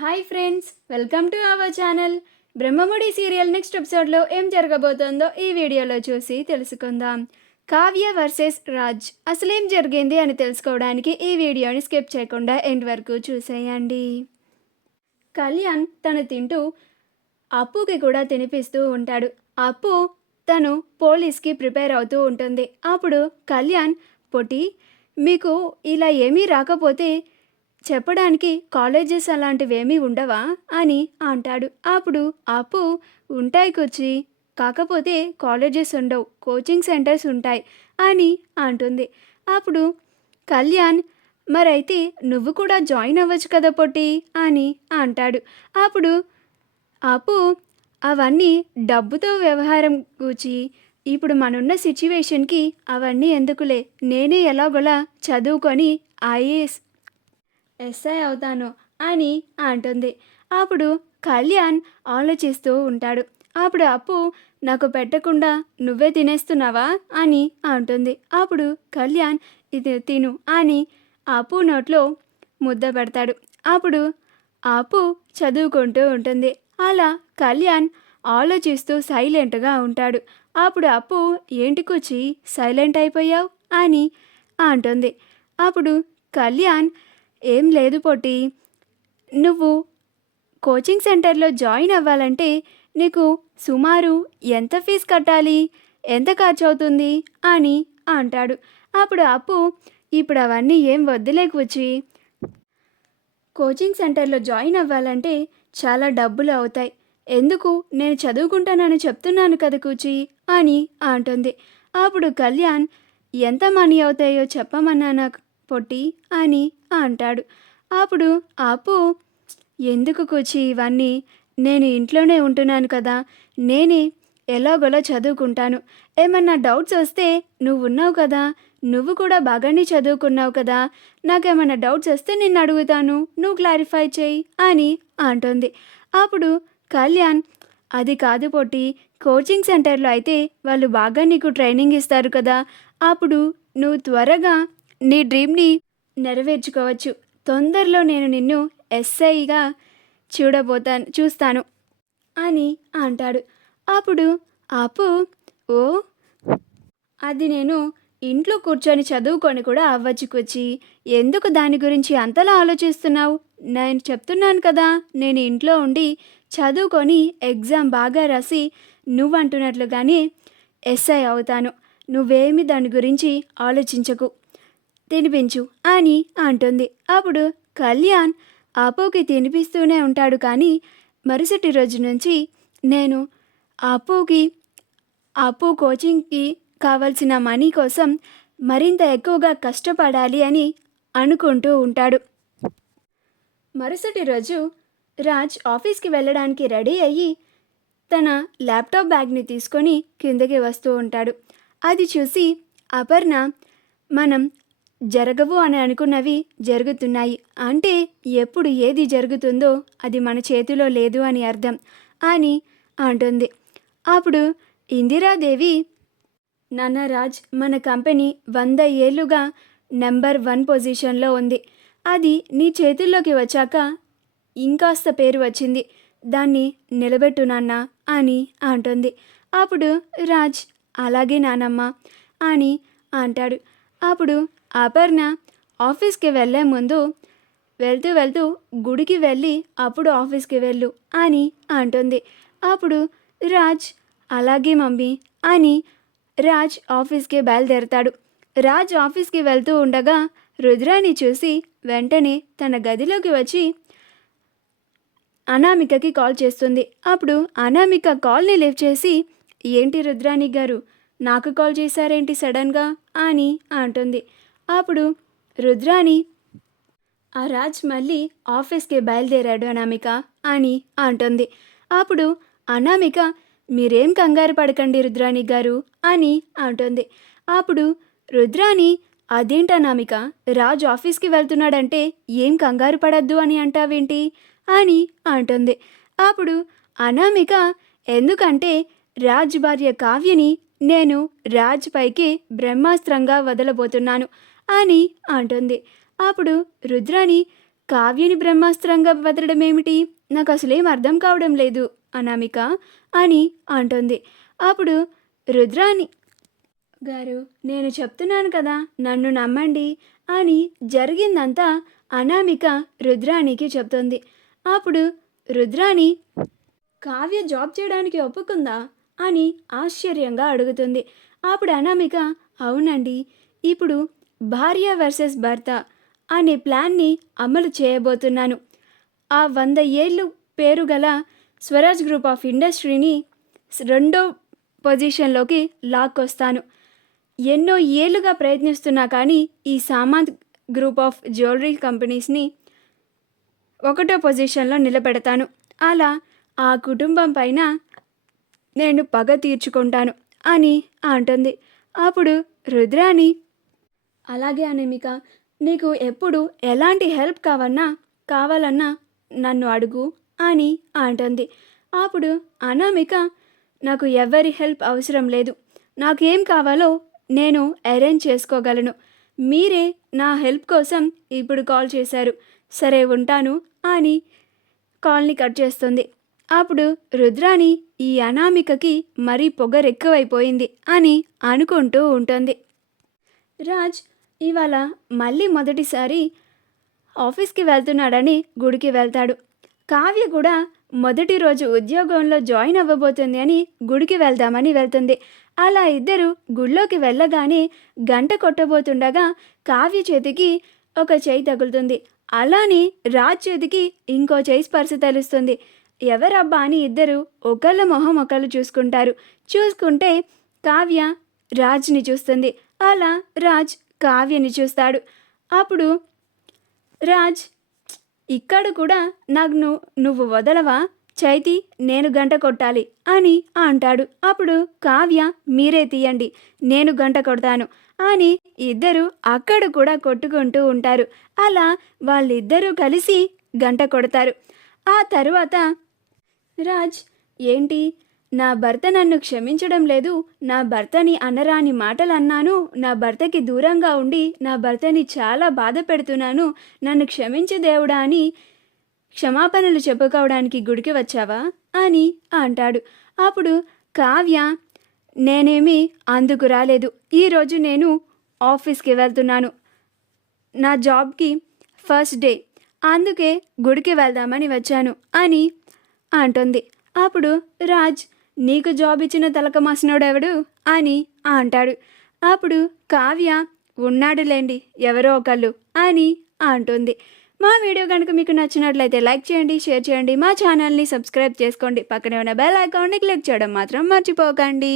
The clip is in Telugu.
Hi friends, welcome to our channel. Brahmamudi serial next ఎపిసోడ్లో ఏం జరగబోతోందో ఈ వీడియోలో చూసి తెలుసుకుందాం. కావ్య వర్సెస్ రాజ్ అసలేం జరిగింది అని తెలుసుకోవడానికి ఈ వీడియోని స్కిప్ చేయకుండా ఎండ్ వరకు చూసేయండి. కళ్యాణ్ తను తింటూ అప్పుకి కూడా తినిపిస్తూ ఉంటాడు. అప్పు తను పోలీస్కి ప్రిపేర్ అవుతూ ఉంటుంది. అప్పుడు కళ్యాణ్, పొట్టి, మీకు ఇలా ఏమీ రాకపోతే చెప్పడానికి కాలేజెస్ అలాంటివేమీ ఉండవా అని అంటాడు. అప్పుడు అప్పు, ఉంటాయి కూర్చి, కాకపోతే కాలేజెస్ ఉండవు, కోచింగ్ సెంటర్స్ ఉంటాయి అని అంటుంది. అప్పుడు కళ్యాణ్, మరైతే నువ్వు కూడా జాయిన్ అవ్వచ్చు కదా పొట్టి అని అంటాడు. అప్పుడు అప్పు, అవన్నీ డబ్బుతో వ్యవహారం కూర్చి, ఇప్పుడు మనున్న సిచ్యువేషన్కి అవన్నీ ఎందుకులే, నేనే ఎలాగోలా చదువుకొని ఐఏఎస్ ఎస్ఐ అవుతాను అని అంటుంది. అప్పుడు కళ్యాణ్ ఆలోచిస్తూ ఉంటాడు. అప్పుడు అప్పు, నాకు పెట్టకుండా నువ్వే తినేస్తున్నావా అని అంటుంది. అప్పుడు కళ్యాణ్, ఇది తిను అని అప్పు నోట్లో ముద్ద పెడతాడు. అప్పుడు అప్పు చదువుకుంటూ ఉంటుంది. అలా కళ్యాణ్ ఆలోచిస్తూ సైలెంట్గా ఉంటాడు. అప్పుడు అప్పు, ఏంటి కూర్చి సైలెంట్ అయిపోయావు అని అంటుంది. అప్పుడు కళ్యాణ్, ఏం లేదు పొట్టి, నువ్వు కోచింగ్ సెంటర్లో జాయిన్ అవ్వాలంటే నీకు సుమారు ఎంత ఫీజు కట్టాలి, ఎంత ఖర్చు అవుతుంది అని అంటాడు. అప్పుడు అప్పు, ఇప్పుడు అవన్నీ ఏం వద్దులే కూర్చి, కోచింగ్ సెంటర్లో జాయిన్ అవ్వాలంటే చాలా డబ్బులు అవుతాయి, ఎందుకు, నేను చదువుకుంటానని చెప్తున్నాను కదా కూచి అని అంటుంది. అప్పుడు కళ్యాణ్, ఎంత మనీ అవుతాయో చెప్పమన్నా నాకు పొట్టి అని అంటాడు. అప్పుడు అప్పు, ఎందుకు కూచి ఇవన్నీ, నేను ఇంట్లోనే ఉంటున్నాను కదా, నేనే ఎలాగోలా చదువుకుంటాను, ఏమన్నా డౌట్స్ వస్తే నువ్వు ఉన్నావు కదా, నువ్వు కూడా బాగానే చదువుకున్నావు కదా, నాకేమన్నా డౌట్స్ వస్తే నిన్ను అడుగుతాను, నువ్వు క్లారిఫై చేయి అని అంటుంది. అప్పుడు కళ్యాణ్, అది కాదు పొట్టి, కోచింగ్ సెంటర్లో అయితే వాళ్ళు బాగా నీకు ట్రైనింగ్ ఇస్తారు కదా, అప్పుడు నువ్వు త్వరగా నీ డ్రీమ్ని నెరవేర్చుకోవచ్చు, తొందరలో నేను నిన్ను ఎస్ఐగా చూస్తాను అని అంటాడు. అప్పుడు అప్పు, ఓ, అది నేను ఇంట్లో కూర్చొని చదువుకొని కూడా అవ్వచ్చు కూర్చి, ఎందుకు దాని గురించి అంతలా ఆలోచిస్తున్నావు, నేను చెప్తున్నాను కదా, నేను ఇంట్లో ఉండి చదువుకొని ఎగ్జామ్ బాగా రాసి నువ్వంటున్నట్లుగానే ఎస్ఐ అవుతాను, నువ్వేమి దాని గురించి ఆలోచించకు, తినిపించు అని అంటుంది. అప్పుడు కళ్యాణ్ అప్పుకి తినిపిస్తూనే ఉంటాడు. కానీ మరుసటి రోజు నుంచి నేను అప్పు కోచింగ్కి కావాల్సిన మనీ కోసం మరింత ఎక్కువగా కష్టపడాలి అని అనుకుంటూ ఉంటాడు. మరుసటి రోజు రాజ్ ఆఫీస్కి వెళ్ళడానికి రెడీ అయ్యి తన ల్యాప్టాప్ బ్యాగ్ని తీసుకొని కిందకి వస్తూ ఉంటాడు. అది చూసి అపర్ణ, మనం జరగవు అని అనుకున్నవి జరుగుతున్నాయి, అంటే ఎప్పుడు ఏది జరుగుతుందో అది మన చేతిలో లేదు అని అర్థం అని అంటుంది. అప్పుడు ఇందిరాదేవి, నాన్న రాజ్, మన కంపెనీ 100 ఏళ్ళుగా నెంబర్ 1 పొజిషన్లో ఉంది, అది నీ చేతుల్లోకి వచ్చాక ఇంకాస్త పేరు వచ్చింది, దాన్ని నిలబెట్టు నాన్న అని అంటుంది. అప్పుడు రాజ్, అలాగే నానమ్మ అని అంటాడు. అప్పుడు అపర్ణ, ఆఫీస్కి వెళ్ళే ముందు వెళ్తూ గుడికి వెళ్ళి అప్పుడు ఆఫీస్కి వెళ్ళు అని అంటుంది. అప్పుడు రాజ్, అలాగే మమ్మీ అని రాజ్ ఆఫీస్కి బయలుదేరతాడు. రాజ్ ఆఫీస్కి వెళ్తూ ఉండగా రుద్రాని చూసి వెంటనే తన గదిలోకి వచ్చి అనామికకి కాల్ చేస్తుంది. అప్పుడు అనామిక కాల్ని లిఫ్ట్ చేసి, ఏంటి రుద్రాణి గారు, నాకు కాల్ చేశారేంటి సడన్గా అని అంటుంది. అప్పుడు రుద్రాణి, ఆ రాజ్ మళ్ళీ ఆఫీస్కి బయలుదేరాడు అనామిక అని అంటుంది. అప్పుడు అనామిక, మీరేం కంగారు పడకండి రుద్రాణి గారు అని అంటుంది. అప్పుడు రుద్రాణి, అదేంటి అనామిక, రాజ్ ఆఫీస్కి వెళ్తున్నాడంటే ఏం కంగారు పడద్దు అని అంటావేంటి అని అంటుంది. అప్పుడు అనామిక, ఎందుకంటే రాజ్ భార్య కావ్యని నేను రాజ్ పైకి బ్రహ్మాస్త్రంగా వదలబోతున్నాను అని అంటుంది. అప్పుడు రుద్రాణి, కావ్యని బ్రహ్మాస్త్రంగా వదలడం ఏమిటి? నాకు అసలేం అర్థం కావడం లేదు అనామిక అని అంటుంది. అప్పుడు రుద్రాని గారు, నేను చెప్తున్నాను కదా, నన్ను నమ్మండి అని జరిగిందంతా అనామిక రుద్రానికి చెప్తుంది. అప్పుడు రుద్రాని కావ్య జాబ్ చేయడానికి ఒప్పుకుందా అని ఆశ్చర్యంగా అడుగుతుంది. అప్పుడు అనామిక, అవునండి, ఇప్పుడు భార్య వర్సెస్ భర్త అనే ప్లాన్ని అమలు చేయబోతున్నాను. ఆ 100 ఏళ్ళు పేరు గల స్వరాజ్ గ్రూప్ ఆఫ్ ఇండస్ట్రీని రెండో పొజిషన్లోకి లాక్కొస్తాను. ఎన్నో ఏళ్ళుగా ప్రయత్నిస్తున్నా కానీ ఈ సామంత్ గ్రూప్ ఆఫ్ జ్యువెలరీ కంపెనీస్ని ఒకటో పొజిషన్లో నిలబెడతాను. అలా ఆ కుటుంబం పైన నేను పగ తీర్చుకుంటాను అని అంటుంది. అప్పుడు రుద్రాని, అలాగే అనామిక, నీకు ఎప్పుడు ఎలాంటి హెల్ప్ కావాలన్నా నన్ను అడుగు అని అంటుంది. అప్పుడు అనామిక, నాకు ఎవరి హెల్ప్ అవసరం లేదు, నాకేం కావాలో నేను అరేంజ్ చేసుకోగలను. మీరే నా హెల్ప్ కోసం ఇప్పుడు కాల్ చేశారు, సరే ఉంటాను అని కాల్ని కట్ చేస్తుంది. అప్పుడు రుద్రాని ఈ అనామికకి మరీ పొగరెక్కువైపోయింది అని అనుకుంటూ ఉంటుంది. రాజ్ ఇవాళ మళ్ళీ మొదటిసారి ఆఫీస్కి వెళ్తున్నాడని గుడికి వెళ్తాడు. కావ్య కూడా మొదటి రోజు ఉద్యోగంలో జాయిన్ అవ్వబోతుంది అని గుడికి వెళ్దామని వెళ్తుంది. అలా ఇద్దరు గుడిలోకి వెళ్ళగానే గంట కొట్టబోతుండగా కావ్య చేతికి ఒక చేయి తగులుతుంది. అలానే రాజ్ చేతికి ఇంకో చేయి స్పర్శ తెలుస్తుంది. ఎవరబ్బా అని ఇద్దరు ఒకళ్ళ మొహం ఒకళ్ళు చూసుకుంటారు. చూసుకుంటే కావ్య రాజ్ని చూస్తుంది. అలా రాజ్ కావ్యని చూస్తాడు. అప్పుడు రాజ్, ఇక్కడ కూడా నాకు నువ్వు వదలవా చైతి, నేను గంట కొట్టాలి అని అంటాడు. అప్పుడు కావ్య, మీరే తీయండి, నేను గంట కొడతాను అని ఇద్దరు అక్కడ కూడా కొట్టుకుంటూ ఉంటారు. అలా వాళ్ళిద్దరూ కలిసి గంట కొడతారు. ఆ తరువాత రాజ్, ఏంటి, నా భర్త నన్ను క్షమించడం లేదు, నా భర్తని అనరాని మాటలు అన్నాను, నా భర్తకి దూరంగా ఉండి నా భర్తని చాలా బాధ పెడుతున్నాను, నన్ను క్షమించు దేవుడా అని క్షమాపణలు చెప్పుకోవడానికి గుడికి వచ్చావా అని అంటాడు. అప్పుడు కావ్య, నేనేమీ అందుకు రాలేదు, ఈరోజు నేను ఆఫీస్కి వెళ్తున్నాను, నా జాబ్కి ఫస్ట్ డే, అందుకే గుడికి వెళ్దామని వచ్చాను అని అంటుంది. అప్పుడు రాజ్, నీకు జాబ్ ఇచ్చిన తలక మాసినోడెవడు అని అంటాడు. అప్పుడు కావ్య, ఉన్నాడులేండి ఎవరో ఒకళ్ళు అని అంటుంది. మా వీడియో కనుక మీకు నచ్చినట్లయితే లైక్ చేయండి, షేర్ చేయండి, మా ఛానల్ని సబ్స్క్రైబ్ చేసుకోండి, పక్కనే ఉన్న బెల్ ఐకాన్ని క్లిక్ చేయడం మాత్రం మర్చిపోకండి.